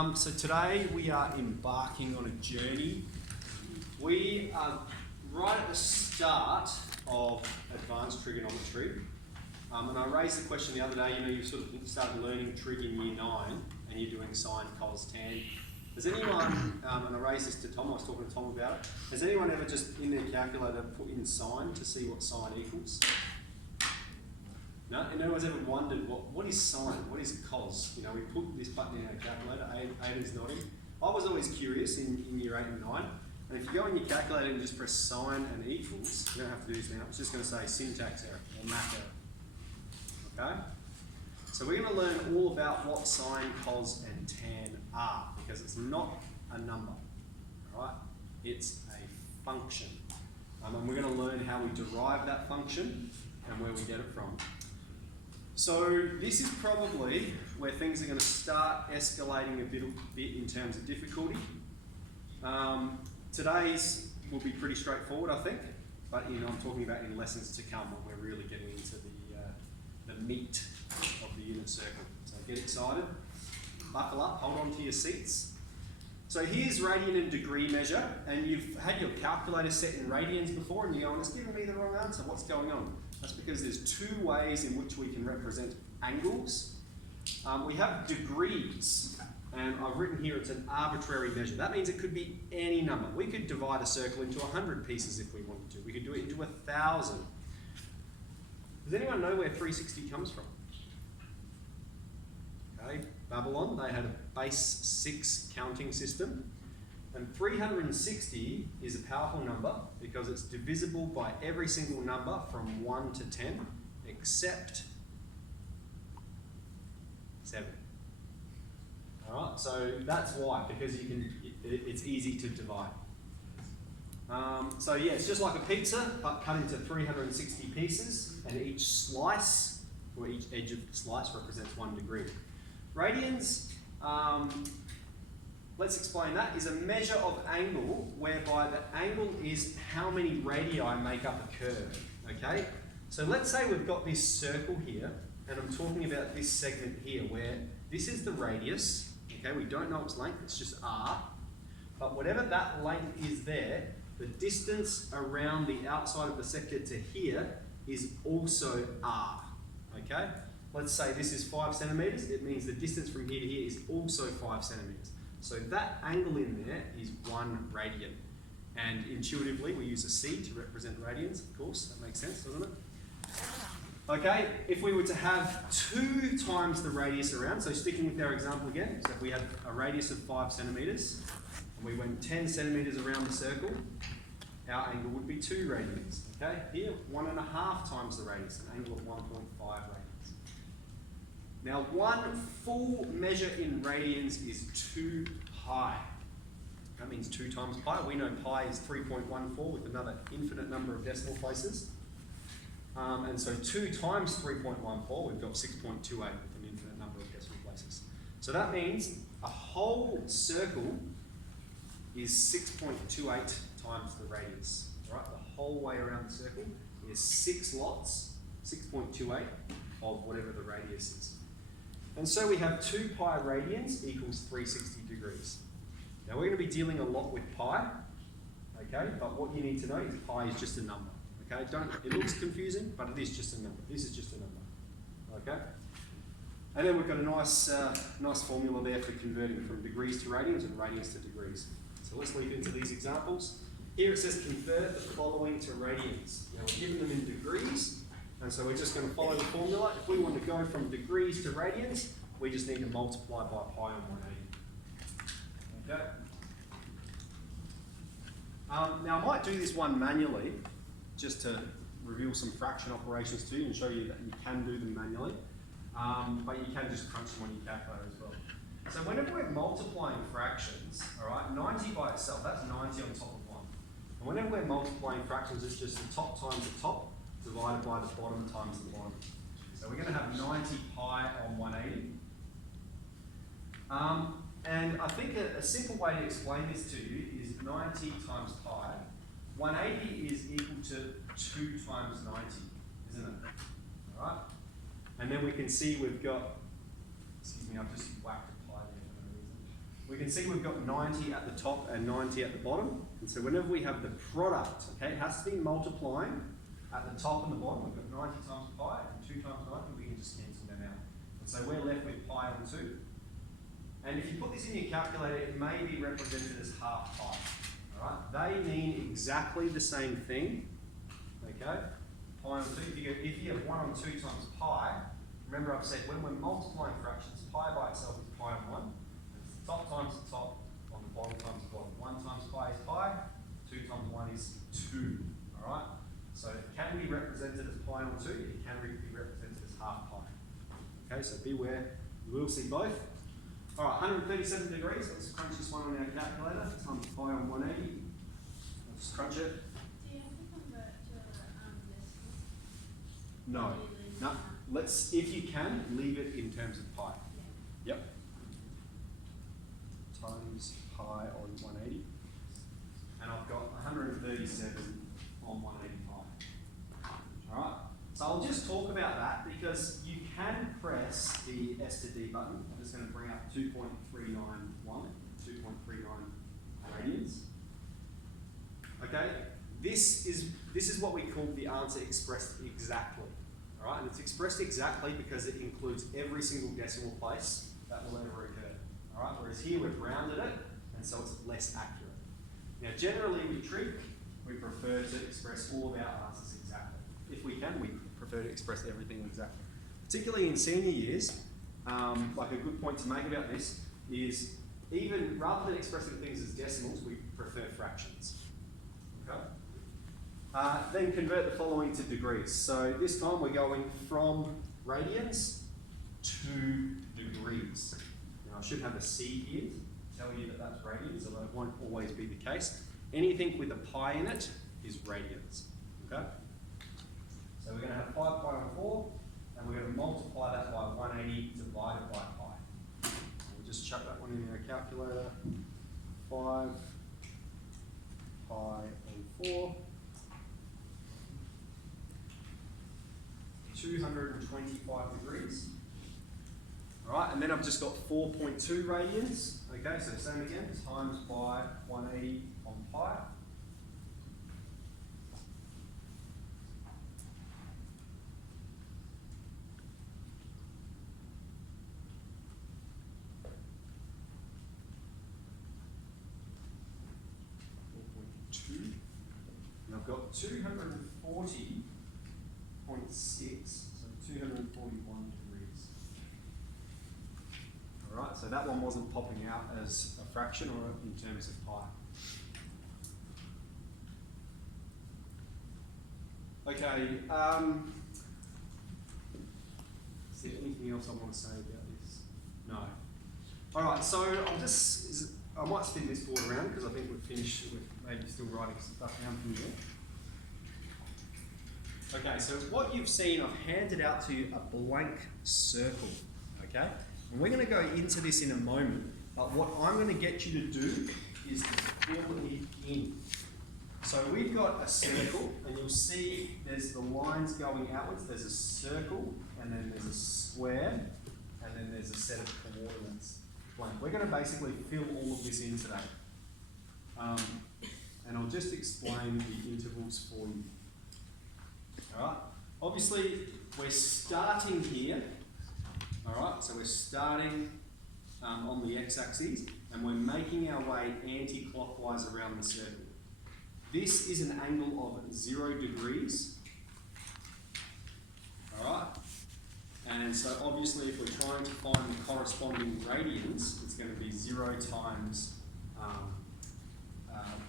So today we are embarking on a journey. We are right at the start of advanced trigonometry. And I raised the question the other day, you sort of started learning trig in year 9 and you're doing sine, cos, tan. Has anyone, and I raised this to Tom, I was talking to Tom about it, has anyone ever just in their calculator put in sine to see what sine equals? No? And no one's ever wondered what is sine, what is cos? We put this button in our calculator, Ada's nodding. I was always curious in year 8 and 9, and if you go in your calculator and just press sine and equals, you don't have to do this now, it's just going to say syntax error or math error. Okay? So we're going to learn all about what sine, cos and tan are, because it's not a number, alright? It's a function. And we're going to learn how we derive that function and where we get it from. So this is probably where things are going to start escalating a bit in terms of difficulty. Today's will be pretty straightforward, I think, but I'm talking about in lessons to come when we're really getting into the meat of the unit circle. So get excited, buckle up, hold on to your seats. So here's radian and degree measure, and you've had your calculator set in radians before, and you're going, it's giving me the wrong answer, what's going on? That's because there's two ways in which we can represent angles. We have degrees, and I've written here it's an arbitrary measure. That means it could be any number. We could divide a circle into 100 pieces if we wanted to. We could do it into 1,000. Does anyone know where 360 comes from? Okay, Babylon, they had a base 6 counting system. And 360 is a powerful number because it's divisible by every single number from 1 to 10, except 7. All right, so that's why, because it's easy to divide. So yeah, it's just like a pizza, but cut into 360 pieces, and each slice, or each edge of the slice represents 1 degree. Radians, let's explain that, is a measure of angle whereby the angle is how many radii make up a curve, okay? So let's say we've got this circle here, and I'm talking about this segment here where this is the radius, okay? We don't know its length, it's just r, but whatever that length is there, the distance around the outside of the sector to here is also r, okay? Let's say this is 5 centimetres, it means the distance from here to here is also 5 centimetres. So that angle in there is 1 radian. And intuitively, we use a C to represent radians, of course. That makes sense, doesn't it? Okay, if we were to have 2 times the radius around, so sticking with our example again, so if we had a radius of 5 centimetres, and we went 10 centimetres around the circle, our angle would be 2 radians. Okay, here, 1.5 times the radius, an angle of 1.5 radians. Now, 1 full measure in radians is 2 pi. That means 2 times pi. We know pi is 3.14 with another infinite number of decimal places. And so 2 times 3.14, we've got 6.28 with an infinite number of decimal places. So that means a whole circle is 6.28 times the radius. Right? The whole way around the circle is 6 lots, 6.28 of whatever the radius is. And so we have 2 pi radians equals 360 degrees. Now we're going to be dealing a lot with pi, okay? But what you need to know is pi is just a number, okay? It looks confusing, but it is just a number. This is just a number, okay? And then we've got a nice formula there for converting from degrees to radians and radians to degrees. So let's leap into these examples. Here it says convert the following to radians. Now we're given them in degrees. And so we're just going to follow the formula. If we want to go from degrees to radians, we just need to multiply by pi on 180. Okay? Now I might do this one manually, just to reveal some fraction operations to you and show you that you can do them manually. But you can just crunch them on your calculator as well. So whenever we're multiplying fractions, all right, 90 by itself, that's 90 on top of 1. And whenever we're multiplying fractions, it's just the top times the top, divided by the bottom times the bottom. So we're going to have 90 pi on 180. And I think a simple way to explain this to you is 90 times pi. 180 is equal to 2 times 90, isn't it? All right? And then we can see we've got, excuse me, I've just whacked a pi there for no reason. can see we've got 90 at the top and 90 at the bottom. And so whenever we have the product, okay, it has to be multiplying at the top and the bottom. We've got 90 times pi and 2 times 90, we can just cancel them out. And so we're left with pi on 2. And if you put this in your calculator, it may be represented as half pi. All right? They mean exactly the same thing. Okay? Pi on 2. If you have 1 on 2 times pi, remember I've said when we're multiplying fractions, pi by itself is pi on 1. It's the top times the top on the bottom times the bottom. 1 times pi is pi, 2 times 1 is 2. All right? So it can be represented as pi on 2, it can be represented as half pi. Okay, so beware, you will see both. All right, 137 degrees, let's crunch this one on our calculator, times pi on 180. Let's crunch it. Do you have to convert to decimal? No, no. Let's, if you can, leave it in terms of pi. Yeah. Yep. Times pi on 180. And I've got 137 on 180 pi. All right. So I'll just talk about that because you can press the S to D button. I'm just going to bring up 2.391, 2.39 radians. Okay. This is what we call the answer expressed exactly. All right, and it's expressed exactly because it includes every single decimal place that will ever occur. All right, whereas here we've rounded it, and so it's less accurate. Now, generally with trig, we prefer to express all of our answers exactly. If we can, we prefer to express everything exactly. Particularly in senior years, like a good point to make about this is even rather than expressing things as decimals, we prefer fractions. Okay. Then convert the following to degrees. So this time we're going from radians to degrees. Now I should have a C here to tell you that that's radians, although it won't always be the case. Anything with a pi in it is radians. Okay? So we're going to have 5 pi on 4, and we're going to multiply that by 180 divided by pi. We'll just chuck that one in our calculator. 5 pi on 4. 225 degrees. All right, and then I've just got 4.2 radians. Okay, so same again, times by 180 on pi. And I've got 240.6, so 241 degrees. All right, so that one wasn't popping out as a fraction or in terms of pi. Okay, is there anything else I want to say about this? No. All right, so I might spin this board around because I think we've finished with maybe still writing some stuff down from here. Okay, so what you've seen, I've handed out to you a blank circle, okay? And we're going to go into this in a moment, but what I'm going to get you to do is to fill it in. So we've got a circle, and you'll see there's the lines going outwards. There's a circle, and then there's a square, and then there's a set of coordinates. Blank. We're going to basically fill all of this in today. And I'll just explain the intervals for you. Alright, obviously we're starting here, alright, so we're starting on the x-axis and we're making our way anti-clockwise around the circle. This is an angle of 0 degrees, alright, and so obviously if we're trying to find the corresponding radians, it's going to be 0 times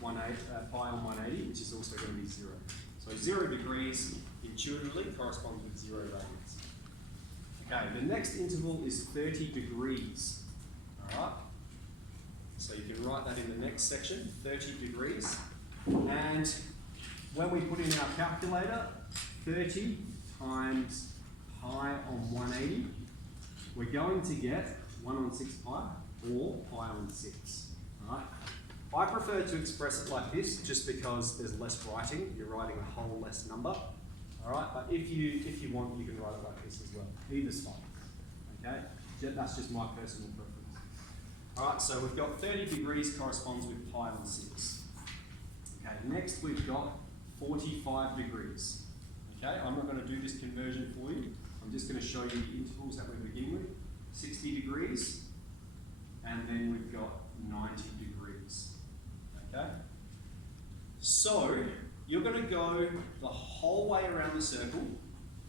pi on 180, which is also going to be 0. So 0 degrees intuitively corresponds with 0 radians. Okay, the next interval is 30 degrees. Alright? So you can write that in the next section, 30 degrees. And when we put in our calculator, 30 times pi on 180, we're going to get 1 on 6 pi or pi on 6. Alright? I prefer to express it like this just because there's less writing. You're writing a whole less number. Alright, but if you want, you can write it like this as well. Either's fine. Okay? That's just my personal preference. Alright, so we've got 30 degrees corresponds with pi on 6. Okay, next we've got 45 degrees. Okay, I'm not going to do this conversion for you. I'm just going to show you the intervals that we're beginning with. 60 degrees, and then we've got 90 degrees. Okay? So, you're going to go the whole way around the circle,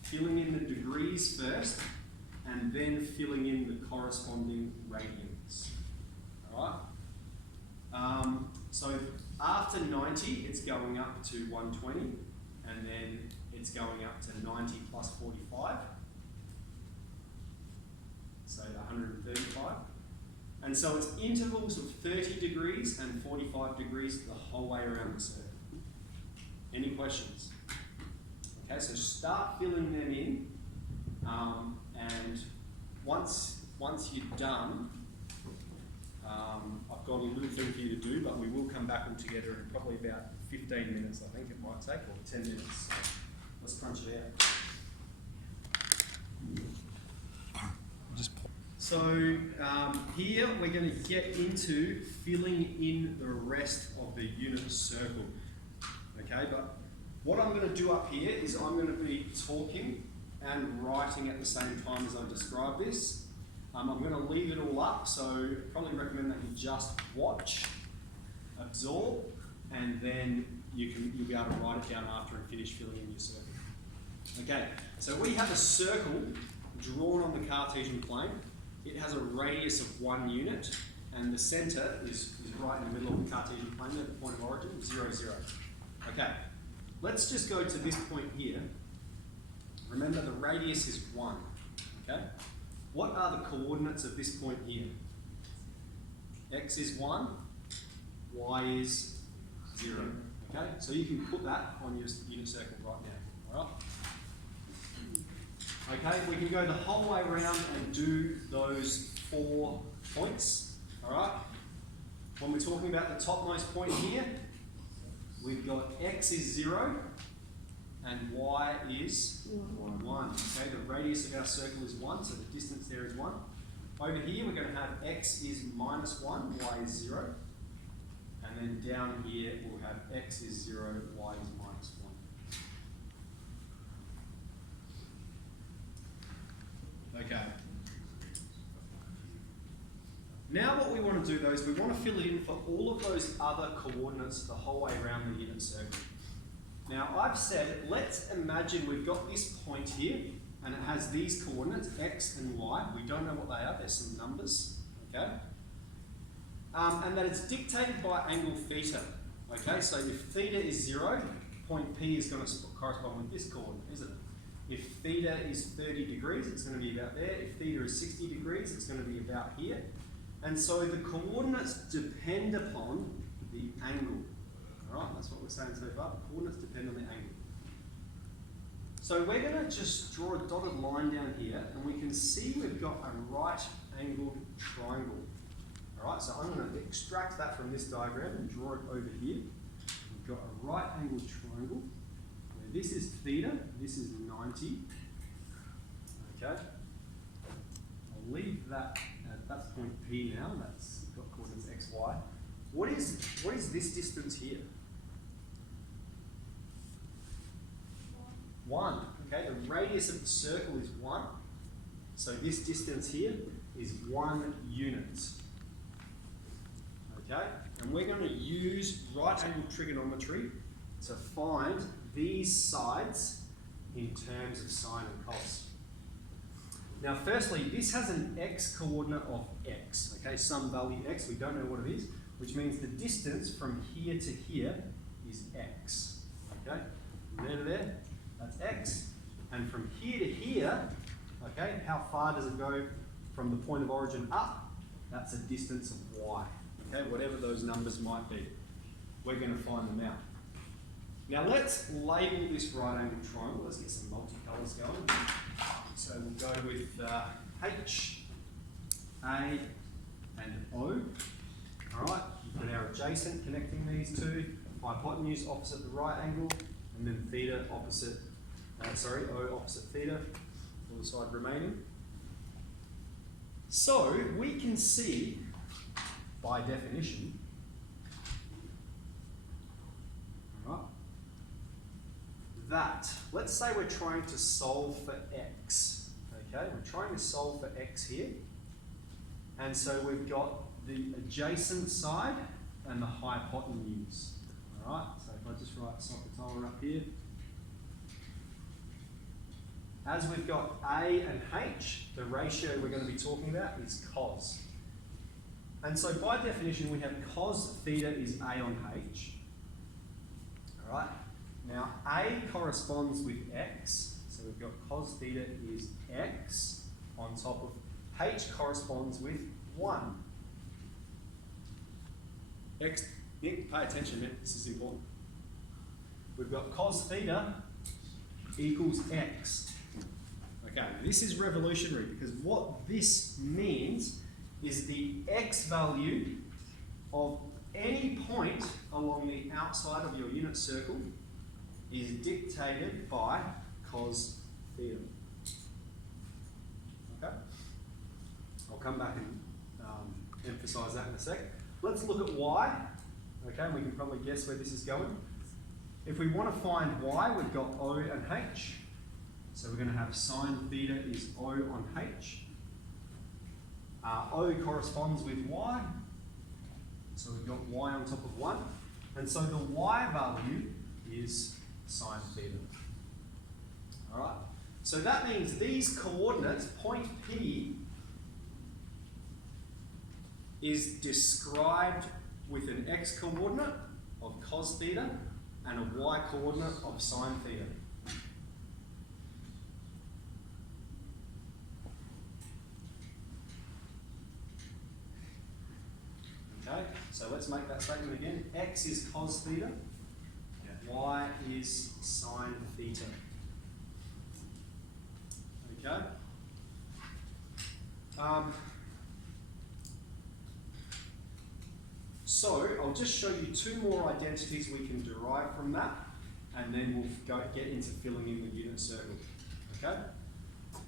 filling in the degrees first, and then filling in the corresponding radians. Alright? So after 90, it's going up to 120, and then it's going up to 90 plus 45. So 135. And so it's intervals of 30 degrees and 45 degrees the whole way around the circle. Any questions? Okay, so start filling them in, and once you're done, I've got a little thing for you to do, but we will come back all together in probably about 15 minutes, I think it might take, or 10 minutes. So let's crunch it out. So here we're going to get into filling in the rest of the unit circle. Okay, but what I'm going to do up here is I'm going to be talking and writing at the same time as I describe this. I'm going to leave it all up, so probably recommend that you just watch, absorb, and then you'll be able to write it down after and finish filling in your circle. Okay, so we have a circle drawn on the Cartesian plane. It has a radius of 1 unit, and the centre is right in the middle of the Cartesian plane there, the point of origin, 0, 0. Okay, let's just go to this point here. Remember, the radius is 1. Okay? What are the coordinates of this point here? X is 1, Y is 0. Okay? So you can put that on your unit circle right now. Alright? Okay, we can go the whole way around and do those 4 points. Alright? When we're talking about the topmost point here, we've got X is 0 and Y is 1. Okay, the radius of our circle is 1, so the distance there is 1. Over here we're going to have X is minus 1, Y is 0. And then down here we'll have X is 0, Y is minus 1. Okay. Now what we want to do though is we want to fill in for all of those other coordinates the whole way around the unit circle. Now I've said, let's imagine we've got this point here and it has these coordinates, X and Y. We don't know what they are, there's some numbers, okay? And that it's dictated by angle theta, okay? So if theta is 0, point P is going to correspond with this coordinate, isn't it? If theta is 30 degrees, it's going to be about there. If theta is 60 degrees, it's going to be about here. And so the coordinates depend upon the angle. Alright, that's what we're saying so far. The coordinates depend on the angle. So we're going to just draw a dotted line down here, and we can see we've got a right angled triangle. Alright, so I'm going to extract that from this diagram and draw it over here. We've got a right angled triangle. This is theta, this is 90. Okay. I'll leave that at that's point P now, that's got coordinates X, Y. What is this distance here? 1. Okay, the radius of the circle is 1. So this distance here is 1 unit. Okay, and we're going to use right angle trigonometry to find these sides in terms of sine and cos. Now firstly, this has an x coordinate of x, okay, some value x, we don't know what it is, which means the distance from here to here is x, okay, from there to there, that's x, and from here to here, okay, how far does it go from the point of origin up? That's a distance of y, okay, whatever those numbers might be. We're going to find them out. Now let's label this right angled triangle. Let's get some multicolours going. So we'll go with H, A, and O. Alright, you've got our adjacent connecting these two, hypotenuse opposite the right angle, and then theta opposite, O opposite theta, for the side remaining. So we can see by definition, alright, that, let's say we're trying to solve for x, okay? We're trying to solve for x here, and so we've got the adjacent side and the hypotenuse, alright? So if I just write Sophocles up here, as we've got A and H, the ratio we're going to be talking about is cos. And so by definition, we have cos theta is A on H. All right. Now, A corresponds with x. So we've got cos theta is x on top of H corresponds with 1. X, Nick, pay attention, man. This is important. We've got cos theta equals x. Okay, this is revolutionary because what this means is the x value of any point along the outside of your unit circle is dictated by cos theta. Okay? I'll come back and emphasize that in a sec. Let's look at y. Okay, and we can probably guess where this is going. If we want to find y, we've got O and H. So we're going to have sine theta is O on H. O corresponds with y. So we've got y on top of 1. And so the y value is sine theta. All right. So that means these coordinates, point P, is described with an x coordinate of cos theta and a y coordinate of sine theta. Okay, so let's make that statement again. X is cos theta, y is sine theta. Okay. So I'll just show you two more identities we can derive from that, and then we'll get into filling in the unit circle. Okay.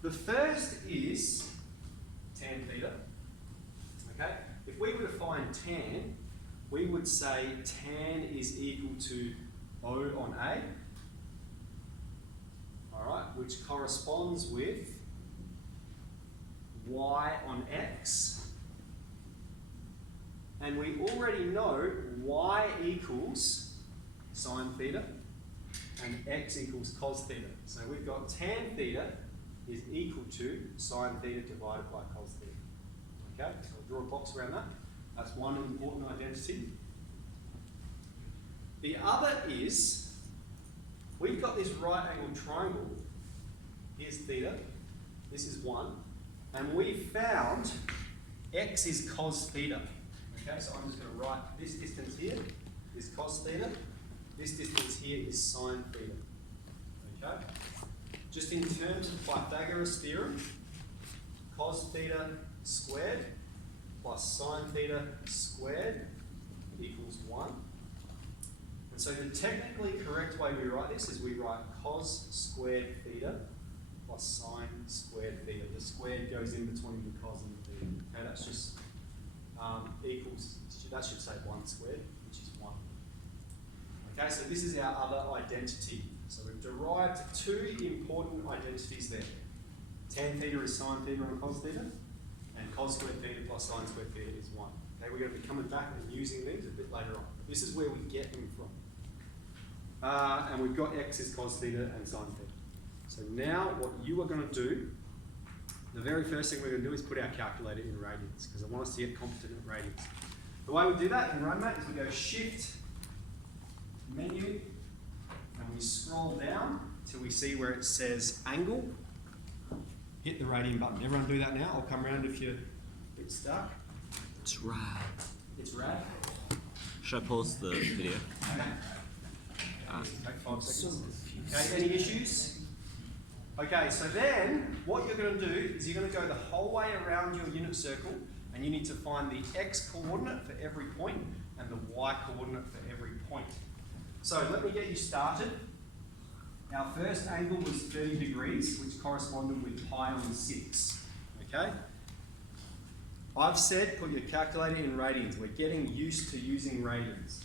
The first is tan theta. Okay. If we were to find tan, we would say tan is equal to O on A, all right, which corresponds with y on x. And we already know y equals sine theta and x equals cos theta. So we've got tan theta is equal to sine theta divided by cos theta. Okay, so I'll draw a box around that. That's one important identity. The other is, we've got this right angled triangle. Here's theta, this is 1, and we found x is cos theta. Okay, so I'm just going to write this distance here is cos theta, this distance here is sine theta. Okay, just in terms of Pythagoras Theorem, cos theta squared plus sine theta squared equals 1. And so the technically correct way we write this is we write cos squared theta plus sine squared theta. The squared goes in between the cos and the theta. Okay, that's just equals, that should say 1 squared, which is 1. Okay, so this is our other identity. So we've derived two important identities there. Tan theta is sine theta on cos theta, and cos squared theta plus sine squared theta is 1. Okay, we're going to be coming back and using these a bit later on. But this is where we get them from. And we've got x is cos theta and sine theta. So now what you are going to do, the very first thing we're going to do is put our calculator in radians, because I want us to get competent at radians. The way we do that in RunMate is we go Shift, Menu, and we scroll down till we see where it says Angle. Hit the radian button. Everyone do that now. I'll come around if you're a bit stuck. It's rad. It's rad. Should I pause the video? Take 5 seconds. Okay, any issues? Okay, so then what you're going to do is you're going to go the whole way around your unit circle, and you need to find the x coordinate for every point and the y coordinate for every point. So let me get you started. Our first angle was 30 degrees, which corresponded with pi on 6. Okay? I've said put your calculator in radians. We're getting used to using radians.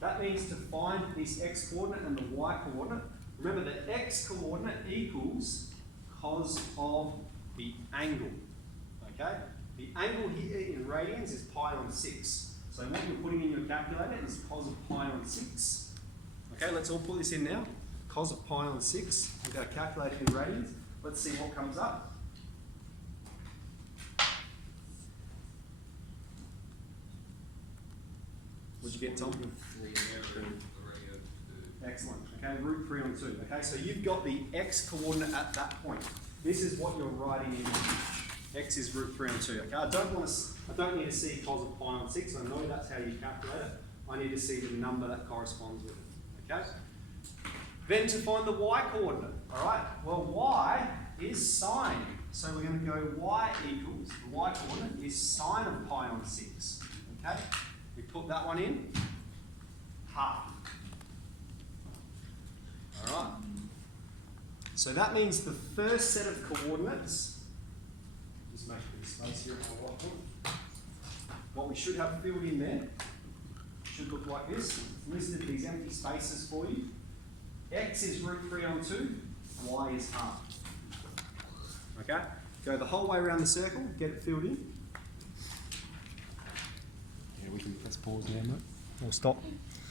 That means to find this x coordinate and the y coordinate. Remember the x coordinate equals cos of the angle. Okay? The angle here in radians is pi on 6. So what you're putting in your calculator is cos of pi on 6. Okay, let's all put this in now. Cos of pi on 6. We've got a calculator in radians. Let's see what comes up. What'd you get, Tom? Excellent. Okay, root 3 on 2. Okay, so you've got the x coordinate at that point. This is what you're writing in. X is root 3 on 2. Okay, I don't need to see cos of pi on 6. I know that's how you calculate it. I need to see the number that corresponds with it. Okay. Then to find the y coordinate. All right. Well, y is sine. So we're going to go y equals, the y coordinate is sine of pi on 6. Okay. We put that one in, half. All right. So that means the first set of coordinates, just make a bit of space here on my whiteboard. What we should have filled in there should look like this. It's listed these empty spaces for you. X is root 3 on 2, y is half. Okay? Go the whole way around the circle, get it filled in. Yeah, we can press pause now, mate. Or stop.